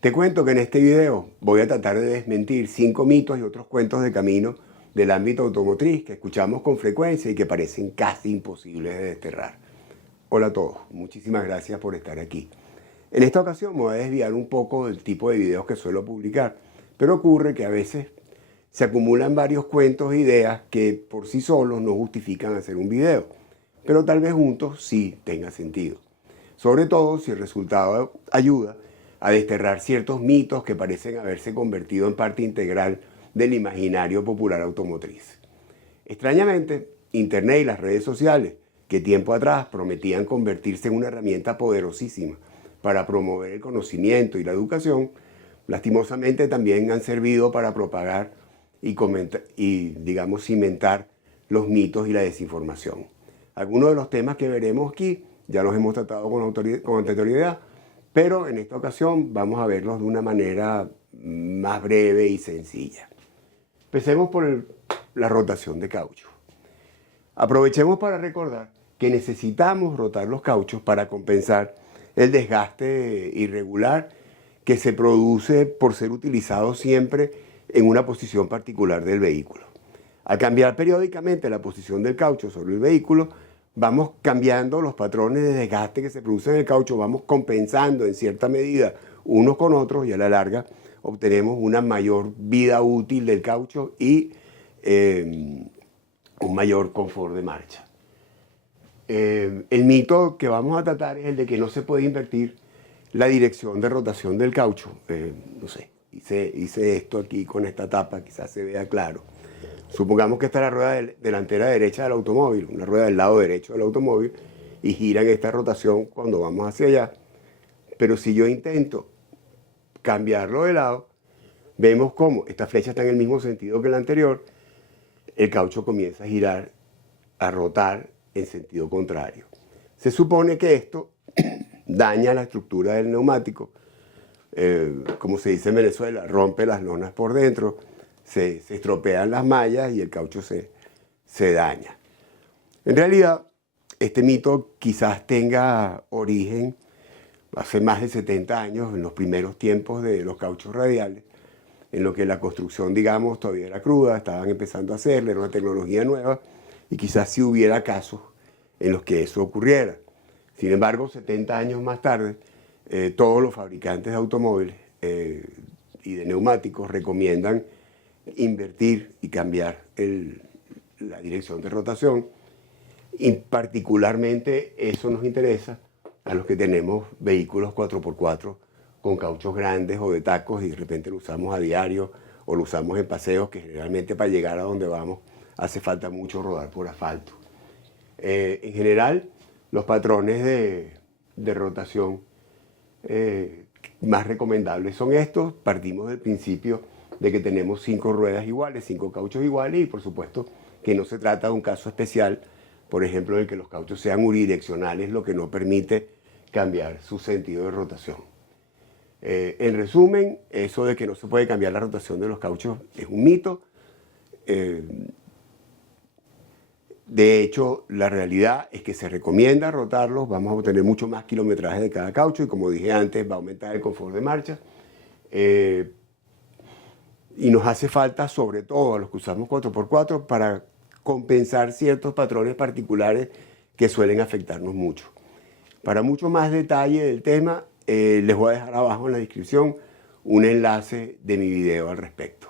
Te cuento que en este video voy a tratar de desmentir 5 mitos y otros cuentos de camino del ámbito automotriz que escuchamos con frecuencia y que parecen casi imposibles de desterrar. Hola a todos, muchísimas gracias por estar aquí. En esta ocasión me voy a desviar un poco del tipo de videos que suelo publicar, pero ocurre que a veces se acumulan varios cuentos e ideas que por sí solos no justifican hacer un video, pero tal vez juntos sí tenga sentido. Sobre todo si el resultado ayuda a desterrar ciertos mitos que parecen haberse convertido en parte integral del imaginario popular automotriz. Extrañamente, Internet y las redes sociales, que tiempo atrás prometían convertirse en una herramienta poderosísima para promover el conocimiento y la educación, lastimosamente también han servido para propagar y digamos, cimentar los mitos y la desinformación. Algunos de los temas que veremos aquí ya los hemos tratado con anterioridad, pero en esta ocasión vamos a verlos de una manera más breve y sencilla. Empecemos por la rotación de caucho. Aprovechemos para recordar que necesitamos rotar los cauchos para compensar el desgaste irregular que se produce por ser utilizado siempre en una posición particular del vehículo. Al cambiar periódicamente la posición del caucho sobre el vehículo, vamos cambiando los patrones de desgaste que se producen en el caucho, vamos compensando en cierta medida unos con otros y a la larga obtenemos una mayor vida útil del caucho y un mayor confort de marcha. El mito que vamos a tratar es el de que no se puede invertir la dirección de rotación del caucho. No sé, hice esto aquí con esta tapa, quizás se vea claro. Supongamos que esta es la rueda delantera derecha del automóvil, una rueda del lado derecho del automóvil, y gira en esta rotación cuando vamos hacia allá. Pero si yo intento cambiarlo de lado, vemos cómo esta flecha está en el mismo sentido que la anterior, el caucho comienza a girar, a rotar en sentido contrario. Se supone que esto daña la estructura del neumático, como se dice en Venezuela, rompe las lonas por dentro, se estropean las mallas y el caucho se daña. En realidad, este mito quizás tenga origen hace más de 70 años, en los primeros tiempos de los cauchos radiales, en lo que la construcción, digamos, todavía era cruda, estaban empezando a hacerle, era una tecnología nueva, y quizás sí hubiera casos en los que eso ocurriera. Sin embargo, 70 años más tarde, todos los fabricantes de automóviles y de neumáticos recomiendan invertir y cambiar la dirección de rotación, y particularmente eso nos interesa a los que tenemos vehículos 4x4 con cauchos grandes o de tacos y de repente lo usamos a diario o lo usamos en paseos, que generalmente para llegar a donde vamos hace falta mucho rodar por asfalto. En general, los patrones de rotación más recomendables son estos. Partimos del principio de que tenemos 5 ruedas iguales, 5 cauchos iguales, y por supuesto que no se trata de un caso especial, por ejemplo, en el que los cauchos sean unidireccionales, lo que no permite cambiar su sentido de rotación. En resumen, eso de que no se puede cambiar la rotación de los cauchos es un mito. De hecho, la realidad es que se recomienda rotarlos, vamos a obtener mucho más kilometraje de cada caucho y, como dije antes, va a aumentar el confort de marcha. Y nos hace falta, sobre todo a los que usamos 4x4, para compensar ciertos patrones particulares que suelen afectarnos mucho. Para mucho más detalle del tema, les voy a dejar abajo en la descripción un enlace de mi video al respecto.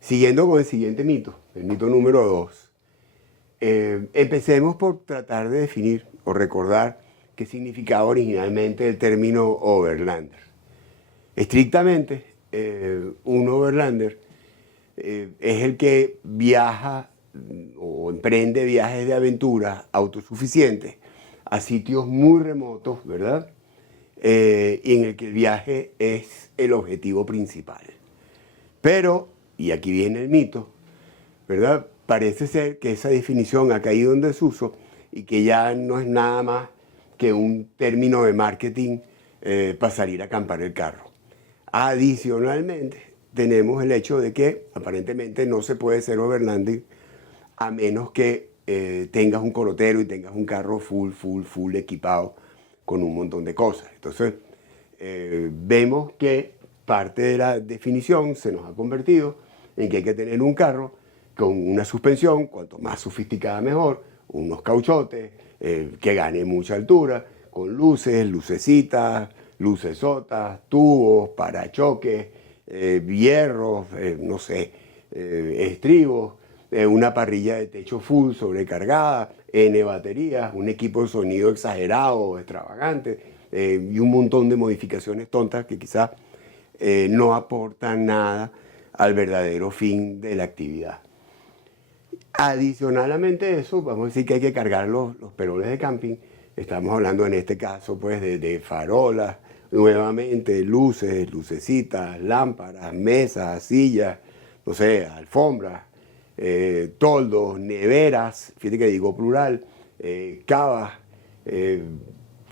Siguiendo con el siguiente mito, el mito número 2. Empecemos por tratar de definir o recordar qué significaba originalmente el término overlander. Estrictamente, un overlander es el que viaja o emprende viajes de aventura autosuficientes a sitios muy remotos, ¿verdad? Y en el que el viaje es el objetivo principal. Pero, y aquí viene el mito, ¿verdad? Parece ser que esa definición ha caído en desuso y que ya no es nada más que un término de marketing para salir a acampar el carro. Adicionalmente, tenemos el hecho de que aparentemente no se puede ser overlanding a menos que tengas un corotero y tengas un carro full equipado con un montón de cosas. Entonces, vemos que parte de la definición se nos ha convertido en que hay que tener un carro con una suspensión, cuanto más sofisticada mejor, unos cauchotes, que gane mucha altura, con luces, lucecitas, lucesotas, tubos, parachoques, hierros, no sé, estribos, una parrilla de techo full sobrecargada, N baterías, un equipo de sonido exagerado, extravagante, y un montón de modificaciones tontas que quizás no aportan nada al verdadero fin de la actividad. Adicionalmente a eso, vamos a decir que hay que cargar los peroles de camping. Estamos hablando en este caso pues de farolas, nuevamente luces, lucecitas, lámparas, mesas, sillas, no sé, alfombras, toldos, neveras, fíjate que digo plural, cavas,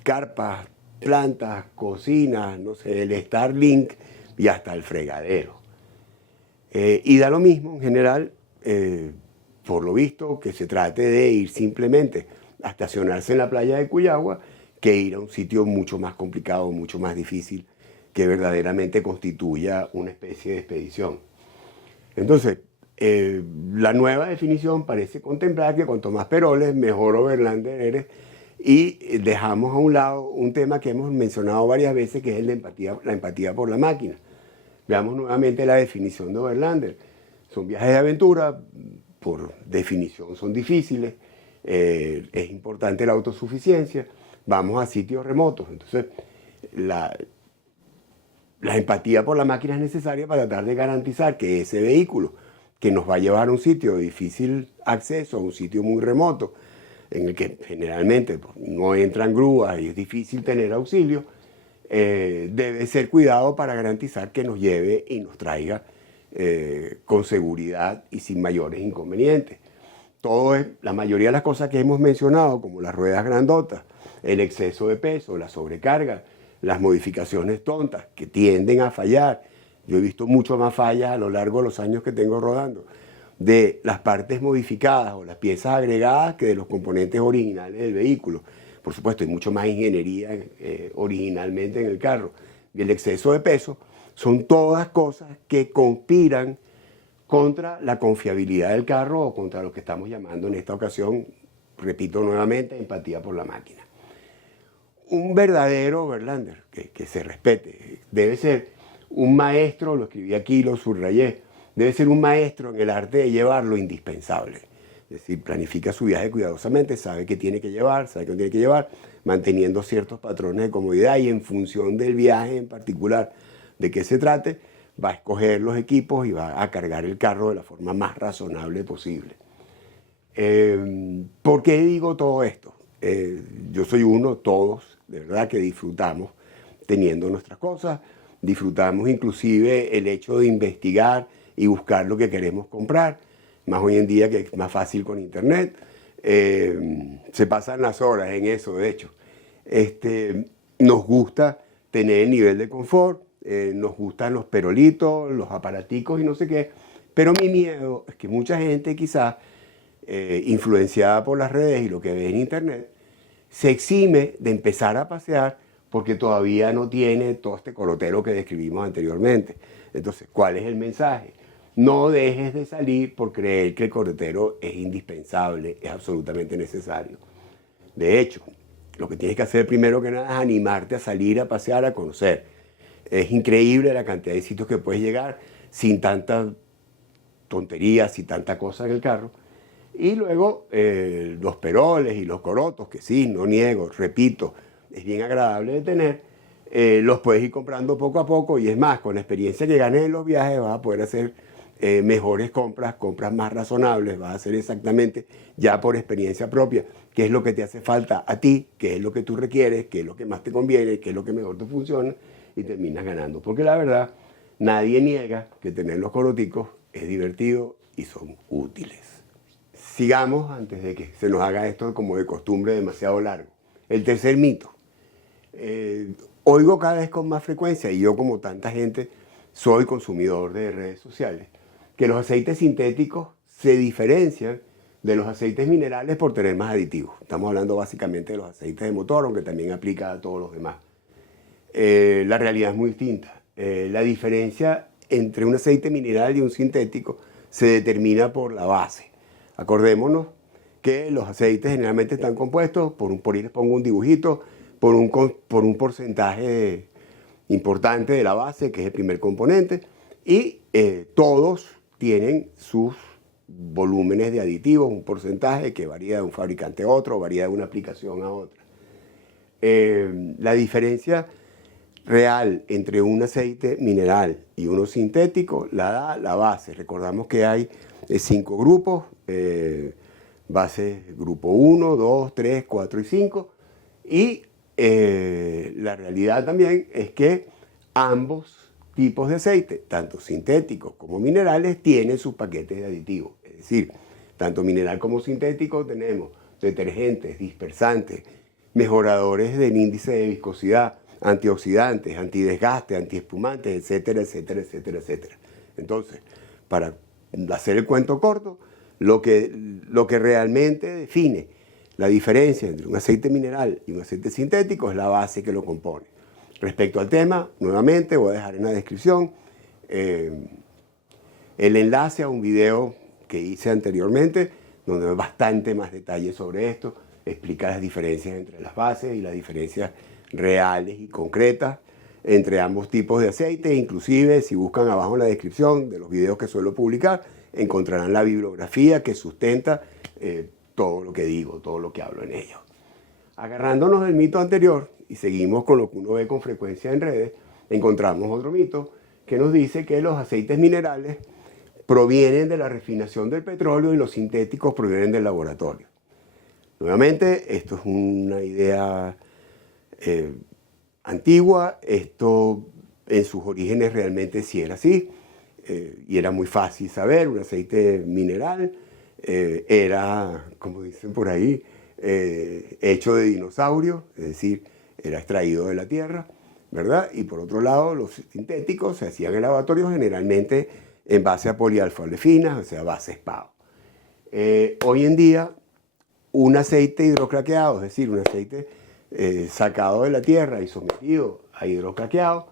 carpas, plantas, cocinas, no sé, el Starlink y hasta el fregadero. Y da lo mismo en general, por lo visto, que se trate de ir simplemente a estacionarse en la playa de Cuyagua que ir a un sitio mucho más complicado, mucho más difícil, que verdaderamente constituya una especie de expedición. Entonces, la nueva definición parece contemplar que cuanto más peroles, mejor overlander eres, y dejamos a un lado un tema que hemos mencionado varias veces, que es el de la empatía por la máquina. Veamos nuevamente la definición de overlander. Son viajes de aventura, por definición son difíciles, es importante la autosuficiencia, vamos a sitios remotos. Entonces, la empatía por la máquina es necesaria para tratar de garantizar que ese vehículo que nos va a llevar a un sitio de difícil acceso, a un sitio muy remoto, en el que generalmente pues, no entran grúas y es difícil tener auxilio, debe ser cuidado para garantizar que nos lleve y nos traiga con seguridad y sin mayores inconvenientes. La mayoría de las cosas que hemos mencionado, como las ruedas grandotas, el exceso de peso, la sobrecarga, las modificaciones tontas que tienden a fallar. Yo he visto mucho más fallas a lo largo de los años que tengo rodando de las partes modificadas o las piezas agregadas que de los componentes originales del vehículo. Por supuesto, hay mucho más ingeniería originalmente en el carro. Y el exceso de peso son todas cosas que conspiran contra la confiabilidad del carro o contra lo que estamos llamando en esta ocasión, repito nuevamente, empatía por la máquina. Un verdadero overlander que se respete debe ser un maestro, lo escribí aquí, lo subrayé, debe ser un maestro en el arte de llevar lo indispensable. Es decir, planifica su viaje cuidadosamente, sabe qué tiene que llevar, sabe qué no tiene que llevar, manteniendo ciertos patrones de comodidad y en función del viaje en particular de qué se trate, va a escoger los equipos y va a cargar el carro de la forma más razonable posible. ¿Por qué digo todo esto? Yo soy uno, todos, de verdad que disfrutamos teniendo nuestras cosas, disfrutamos inclusive el hecho de investigar y buscar lo que queremos comprar, más hoy en día que es más fácil con internet, se pasan las horas en eso, de hecho. Nos gusta tener el nivel de confort, nos gustan los perolitos, los aparaticos y no sé qué, pero mi miedo es que mucha gente quizás, influenciada por las redes y lo que ve en internet, se exime de empezar a pasear porque todavía no tiene todo este corotero que describimos anteriormente. Entonces, ¿cuál es el mensaje? No dejes de salir por creer que el corotero es indispensable, es absolutamente necesario. De hecho, lo que tienes que hacer primero que nada es animarte a salir, a pasear, a conocer. Es increíble la cantidad de sitios que puedes llegar sin tantas tonterías y tanta cosa en el carro. Y luego los peroles y los corotos, que sí, no niego, repito, es bien agradable de tener, los puedes ir comprando poco a poco y es más, con la experiencia que ganes en los viajes vas a poder hacer mejores compras, compras más razonables, vas a hacer exactamente ya por experiencia propia qué es lo que te hace falta a ti, qué es lo que tú requieres, qué es lo que más te conviene, qué es lo que mejor te funciona y terminas ganando. Porque la verdad, nadie niega que tener los coroticos es divertido y son útiles. Sigamos antes de que se nos haga esto como de costumbre demasiado largo. El tercer mito. Oigo cada vez con más frecuencia, y yo como tanta gente soy consumidor de redes sociales, que los aceites sintéticos se diferencian de los aceites minerales por tener más aditivos. Estamos hablando básicamente de los aceites de motor, aunque también aplica a todos los demás. La realidad es muy distinta. la diferencia entre un aceite mineral y un sintético se determina por la base. Acordémonos que los aceites generalmente están compuestos por ahí les pongo un dibujito, por un porcentaje importante de la base, que es el primer componente, y todos tienen sus volúmenes de aditivos, un porcentaje que varía de un fabricante a otro, varía de una aplicación a otra. La diferencia real entre un aceite mineral y uno sintético la da la base. Recordamos que hay 5 grupos, base grupo 1, 2, 3, 4 y 5, y la realidad también es que ambos tipos de aceite, tanto sintéticos como minerales, tienen sus paquetes de aditivos. Es decir, tanto mineral como sintético tenemos detergentes, dispersantes, mejoradores del índice de viscosidad, antioxidantes, antidesgaste, antiespumantes, etcétera, etcétera, etcétera, etcétera. Entonces, para hacer el cuento corto, lo que realmente define la diferencia entre un aceite mineral y un aceite sintético es la base que lo compone. Respecto al tema, nuevamente voy a dejar en la descripción el enlace a un video que hice anteriormente, donde hay bastante más detalles sobre esto, explica las diferencias entre las bases y las diferencias reales y concretas entre ambos tipos de aceite. Inclusive, si buscan abajo en la descripción de los videos que suelo publicar, encontrarán la bibliografía que sustenta todo lo que digo, todo lo que hablo en ellos. Agarrándonos del mito anterior y seguimos con lo que uno ve con frecuencia en redes, encontramos otro mito que nos dice que los aceites minerales provienen de la refinación del petróleo y los sintéticos provienen del laboratorio. Nuevamente, esto es una idea antigua, esto en sus orígenes realmente sí era así, y era muy fácil saber, un aceite mineral era, como dicen por ahí, hecho de dinosaurio, es decir, era extraído de la tierra, ¿verdad? Y por otro lado, los sintéticos se hacían en laboratorio generalmente en base a polialfa-olefinas, o sea, bases PAO. Hoy en día, un aceite hidrocraqueado, es decir, un aceite sacado de la tierra y sometido a hidrocraqueado,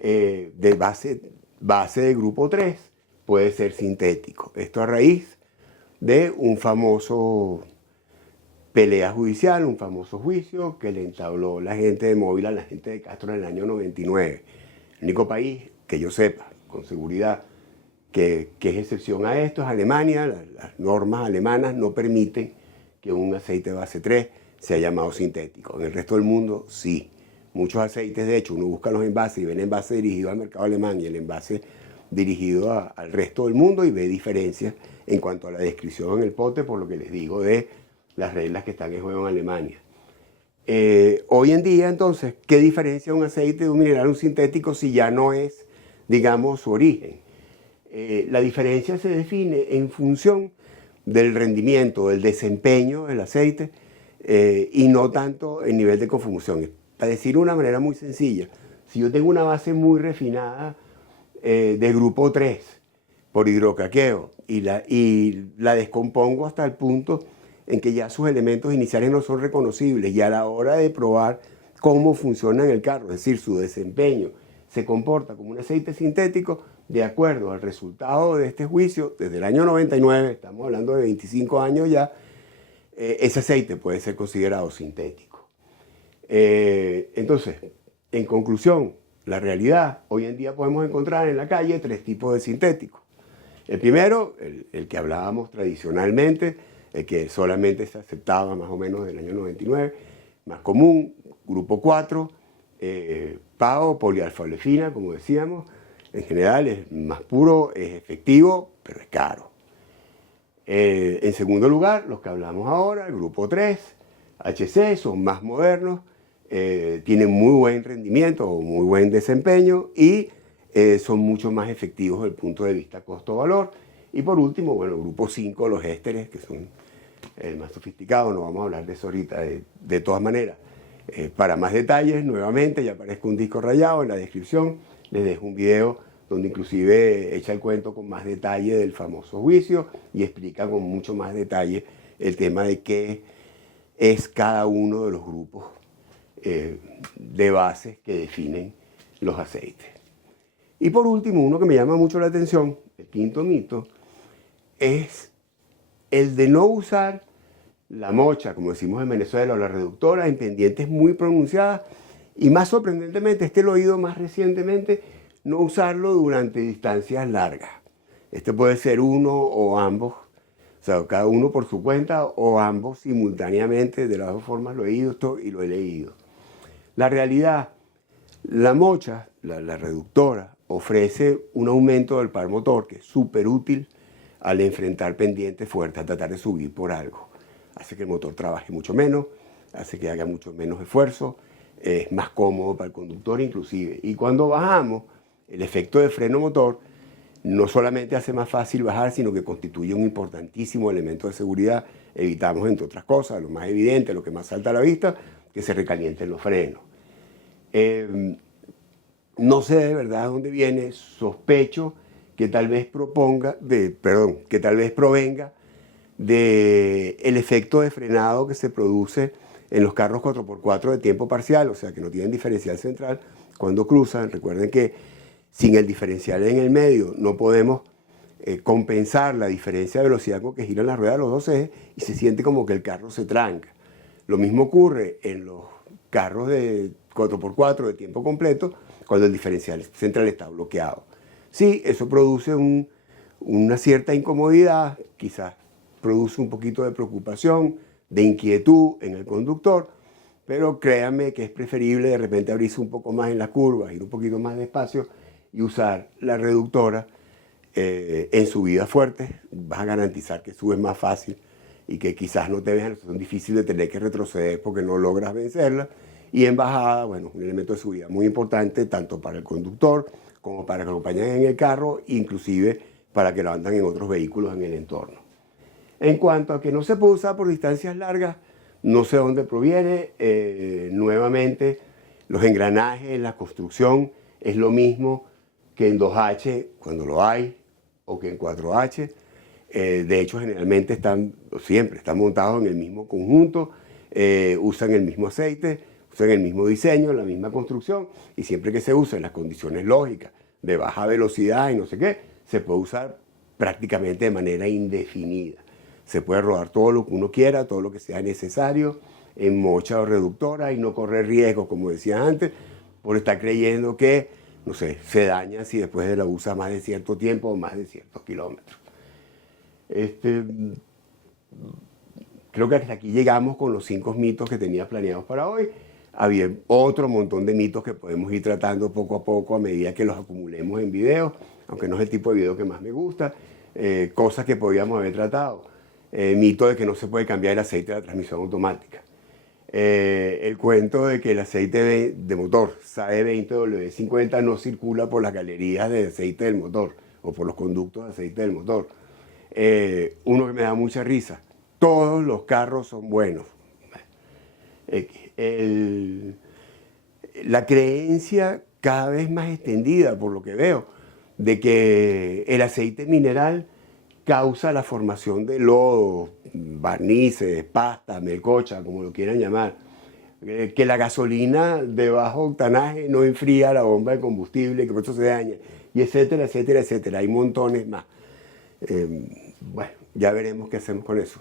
de base de grupo 3, puede ser sintético. Esto a raíz de un famoso pelea judicial, un famoso juicio que le entabló la gente de Móvil a la gente de Castro en el año 99. El único país que yo sepa con seguridad que es excepción a esto es Alemania. Las normas alemanas no permiten que un aceite base 3 sea llamado sintético. En el resto del mundo sí. Muchos aceites, de hecho, uno busca los envases y ve el envase dirigido al mercado alemán y el envase dirigido al resto del mundo y ve diferencias en cuanto a la descripción en el pote, por lo que les digo de las reglas que están en juego en Alemania. Hoy en día, entonces, ¿qué diferencia un aceite de un mineral, un sintético, si ya no es, digamos, su origen? La diferencia se define en función del rendimiento, del desempeño del aceite y no tanto el nivel de conformación. Para decir de una manera muy sencilla, si yo tengo una base muy refinada de grupo 3 por hidrocraqueo y la descompongo hasta el punto en que ya sus elementos iniciales no son reconocibles y a la hora de probar cómo funciona en el carro, es decir, su desempeño, se comporta como un aceite sintético, de acuerdo al resultado de este juicio, desde el año 99, estamos hablando de 25 años ya, ese aceite puede ser considerado sintético. Entonces, en conclusión, la realidad, hoy en día podemos encontrar en la calle 3 tipos de sintéticos. El primero, el que hablábamos tradicionalmente, el que solamente se aceptaba más o menos del año 99, más común, grupo 4, PAO, polialfa-olefina, como decíamos. En general es más puro, es efectivo, pero es caro. En segundo lugar, los que hablamos ahora, el grupo 3, HC, son más modernos, tienen muy buen rendimiento o muy buen desempeño y son mucho más efectivos desde el punto de vista costo-valor. Y por último, bueno, el grupo 5, los ésteres, que son el más sofisticado, no vamos a hablar de eso ahorita, de todas maneras. Para más detalles, nuevamente, ya aparezca un disco rayado en la descripción, les dejo un video donde inclusive echa el cuento con más detalle del famoso juicio y explica con mucho más detalle el tema de qué es cada uno de los grupos de bases que definen los aceites. Y por último, uno que me llama mucho la atención, el quinto mito, es el de no usar la mocha, como decimos en Venezuela, o la reductora, en pendientes muy pronunciadas. Y más sorprendentemente, lo he oído más recientemente, no usarlo durante distancias largas. Este puede ser uno o ambos, o sea, cada uno por su cuenta o ambos simultáneamente. De las dos formas lo he oído y lo he leído. La realidad, la mocha, la reductora, ofrece un aumento del par motor que es súper útil al enfrentar pendientes fuertes, a tratar de subir por algo. Hace que el motor trabaje mucho menos, hace que haga mucho menos esfuerzo, es más cómodo para el conductor inclusive. Y cuando bajamos, el efecto de freno motor no solamente hace más fácil bajar, sino que constituye un importantísimo elemento de seguridad. Evitamos, entre otras cosas, lo más evidente, lo que más salta a la vista, que se recalienten los frenos. No sé de verdad de dónde viene, sospecho que tal vez provenga del efecto de frenado que se produce en los carros 4x4 de tiempo parcial, o sea que no tienen diferencial central cuando cruzan. Recuerden que sin el diferencial en el medio no podemos compensar la diferencia de velocidad con que giran las ruedas de los dos ejes y se siente como que el carro se tranca. Lo mismo ocurre en los carros de 4x4 de tiempo completo cuando el diferencial central está bloqueado. Sí, eso produce una cierta incomodidad, quizás produce un poquito de preocupación, de inquietud en el conductor, pero créanme que es preferible de repente abrirse un poco más en las curvas, ir un poquito más despacio y usar la reductora en subidas fuertes. Vas a garantizar que subes más fácil y que quizás no te veas en una situación difícil de tener que retroceder porque no logras vencerla. Y en bajada, bueno, un elemento de seguridad muy importante tanto para el conductor como para que lo acompañen en el carro, inclusive para que lo andan en otros vehículos en el entorno. En cuanto a que no se puede usar por distancias largas, no sé dónde proviene. Nuevamente, los engranajes en la construcción es lo mismo que en 2H cuando lo hay, o que en 4H. De hecho, generalmente siempre están montados en el mismo conjunto, usan el mismo aceite, usan el mismo diseño, la misma construcción, y siempre que se use en las condiciones lógicas de baja velocidad y no sé qué, se puede usar prácticamente de manera indefinida. Se puede rodar todo lo que uno quiera, todo lo que sea necesario, en mocha o reductora, y no correr riesgos, como decía antes, por estar creyendo que, no sé, se daña si después de la usa más de cierto tiempo o más de ciertos kilómetros. Creo que hasta aquí llegamos con los 5 mitos que tenía planeados para hoy. Había otro montón de mitos que podemos ir tratando poco a poco a medida que los acumulemos en videos, aunque no es el tipo de video que más me gusta. Cosas que podíamos haber tratado. Mito de que no se puede cambiar el aceite de la transmisión automática. El cuento de que el aceite de motor SAE 20W50 no circula por las galerías de aceite del motor o por los conductos de aceite del motor. Uno que me da mucha risa: todos los carros son buenos. La creencia cada vez más extendida, por lo que veo, de que el aceite mineral causa la formación de lodo, barnices, pasta, melcocha, como lo quieran llamar. Que la gasolina de bajo octanaje no enfría la bomba de combustible, que por eso se daña, y etcétera, etcétera, etcétera. Hay montones más. Bueno, ya veremos qué hacemos con eso.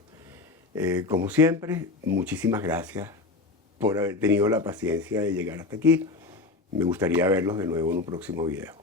Como siempre, muchísimas gracias por haber tenido la paciencia de llegar hasta aquí. Me gustaría verlos de nuevo en un próximo video.